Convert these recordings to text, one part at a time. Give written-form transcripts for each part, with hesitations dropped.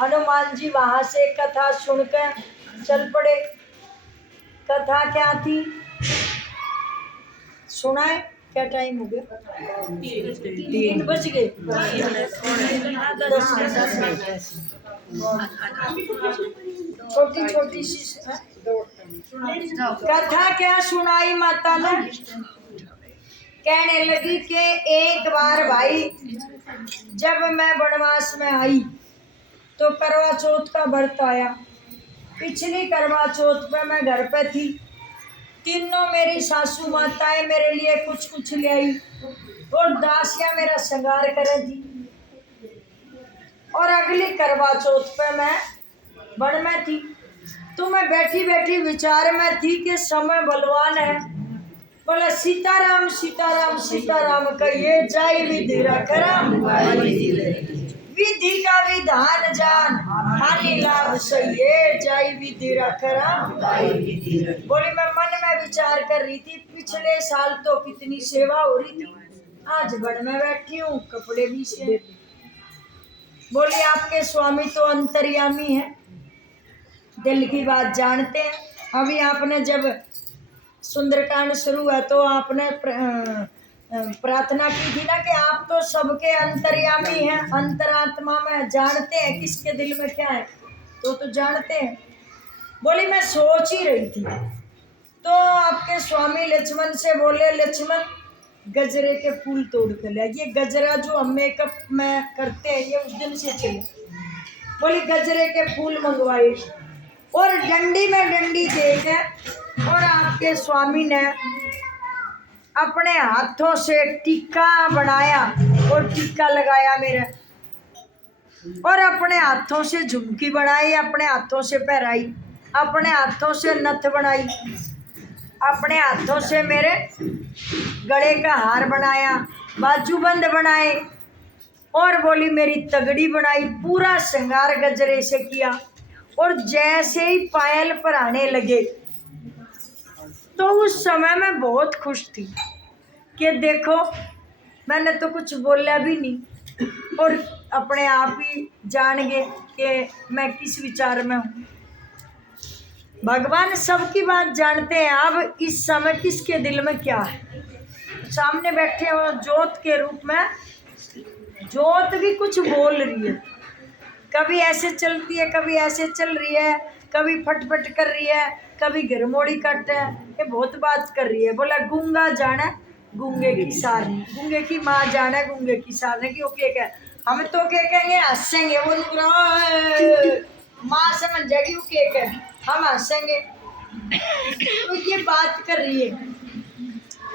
हनुमान जी वहां से कथा सुनकर चल पड़े। कथा क्या थी सुनाए? क्या टाइम हो गया? 3 बज गए। छोटी छोटी सी कथा क्या सुनाई माता ने? कहने लगी कि एक बार भाई जब मैं वनवास में आई तो करवा चौथ का व्रत आया। पिछली करवा चौथ पे मैं घर पे थी। तीनों मेरी सासू माताएं मेरे लिए कुछ कुछ ले आई और दासियां मेरा श्रृंगार करे थी। और अगली करवा चौथ पे मैं वन में थी तो मैं बैठी बैठी विचार में थी कि समय बलवान है। बोला सीताराम सीताराम सीताराम कहिए जाय विधि रखराम, विधि का विधान जान हानि लाभ सहिए जाय विधि रखराम। बोली मैं मन में विचार कर रही थी पिछले साल तो कितनी सेवा हो रही थी, आज वन में बैठी हूँ कपड़े भी से। बोली आपके स्वामी तो अंतर्यामी है, दिल की बात जानते हैं। अभी आपने जब सुंदरकांड शुरू है तो आपने प्रार्थना की थी ना कि आप तो सबके अंतर्यामी हैं, अंतरात्मा में जानते हैं किसके दिल में क्या है, तो जानते हैं। बोली मैं सोच ही रही थी तो आपके स्वामी लक्ष्मण से बोले लक्ष्मण गजरे के फूल तोड़ कर ले। ये गजरा जो हम मेकअप में करते हैं ये उस दिन से चले। बोली गजरे के फूल मंगवाए और डंडी में डंडी देके और आपके स्वामी ने अपने हाथों से टीका बनाया और टीका लगाया मेरे, और अपने हाथों से झुमकी बनाई, अपने हाथों से पहराई, अपने हाथों से नथ बनाई, अपने हाथों से मेरे गले का हार बनाया, बाजूबंद बनाए और बोली मेरी तगड़ी बनाई, पूरा श्रृंगार गजरे से किया। और जैसे ही पायल पर आने लगे तो उस समय मैं बहुत खुश थी कि देखो मैंने तो कुछ बोला भी नहीं और अपने आप ही जान गए कि मैं किस विचार में हूँ। भगवान सबकी बात जानते हैं। अब इस समय किसके दिल में क्या है, सामने बैठे हो ज्योत के रूप में, ज्योत भी कुछ बोल रही है, कभी ऐसे चलती है कभी ऐसे चल रही है, कभी फटफट कर रही है, कभी घरमोड़ी कट है, ये बहुत बात कर रही है। बोला गूंगा जाने गूंगे की सारनी, गूंगे की माँ जाने गूंगे की सारनी की। ओके क्या हम तो क्या कहेंगे हंसेंगे, वो माँ समझ जाएगी वो क्या कह, हम हंसेंगे। तो ये बात कर रही है,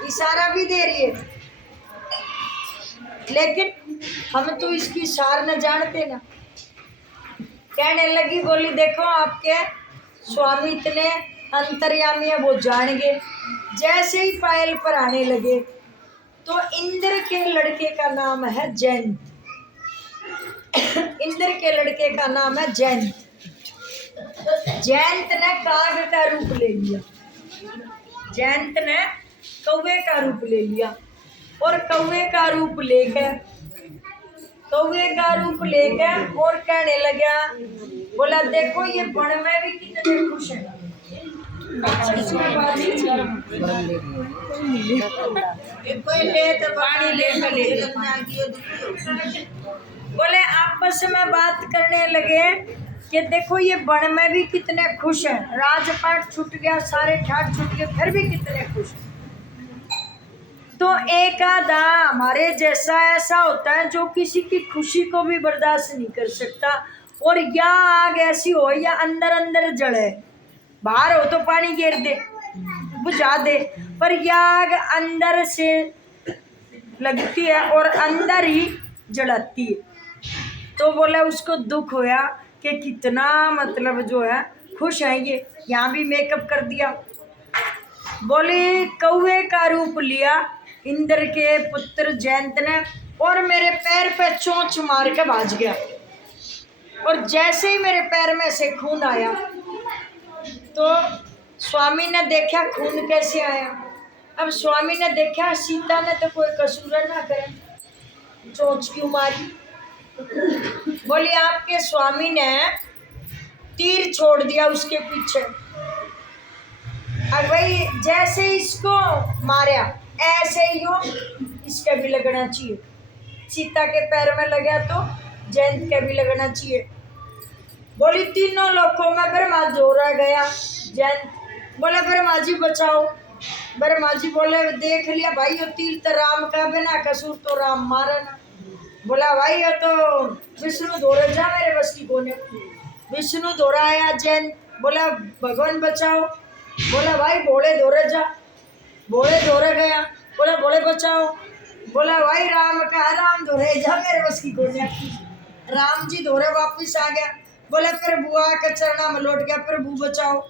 इशारा भी दे रही है, लेकिन हम तो इसकी सार न जानते ना। कहने लगी बोली देखो आपके स्वामी इतने अंतर्यामी है, वो जान गए। जैसे ही पायल पर आने लगे तो इंद्र के लड़के का नाम है जयंत, इंद्र के लड़के का नाम है जयंत। जयंत ने काग का रूप ले लिया, जयंत ने कौवे का रूप ले लिया और कौवे का रूप लेकर और कहने लगा, बोला देखो ये वन में भी कितने खुश हैं। बोले आपस में बात करने लगे कि देखो ये वन में भी कितने खुश हैं, राजपाट छूट गया, सारे ठाट छूट गए, फिर भी कितने खुश हैं। तो एक आधा हमारे जैसा ऐसा होता है जो किसी की खुशी को भी बर्दाश्त नहीं कर सकता, और या आग ऐसी हो या अंदर अंदर जले, बाहर हो तो पानी गिर दे बुझा दे, पर या आग अंदर से लगती है और अंदर ही जलाती है। तो बोला उसको दुख होया कि कितना मतलब जो है खुश है ये, यहाँ भी मेकअप कर दिया। बोले कौवे का रूप लिया इंद्र के पुत्र जयंत ने और मेरे पैर पे चोंच मार के भाज गया, और जैसे ही मेरे पैर में से खून आया तो स्वामी ने देखा खून कैसे आया। अब स्वामी ने देखा सीता ने तो कोई कसूर ना करे, चोंच क्यों मारी। बोली आपके स्वामी ने तीर छोड़ दिया उसके पीछे। और भाई जैसे इसको मारा ऐसे ही हो इसके भी लगना चाहिए। सीता के पैर में लगा तो जयंत के भी लगना चाहिए। बोली तीनों लोगों में ब्रह्मा जोरा गया। जयंत बोला ब्रह्मा जी बचाओ। ब्रह्मा जी बोले देख लिया भाई ये तीर तो राम का, बिना कसूर तो राम मारे ना। बोला भाई ये तो विष्णु दौड़े जा, मेरे बस की कोने। विष्णु दौड़ा आया। जैन बोला भगवान बचाओ। बोला भाई भोले दौड़े जा। भोले दौड़े गया। बोला भोले बचाओ। बोला भाई राम का, राम दौड़े जा, मेरे बस की कोने। राम जी दौड़े वापिस आ गया। बोला प्रभु आके चरणा में लौट गया, प्रभु बचाओ।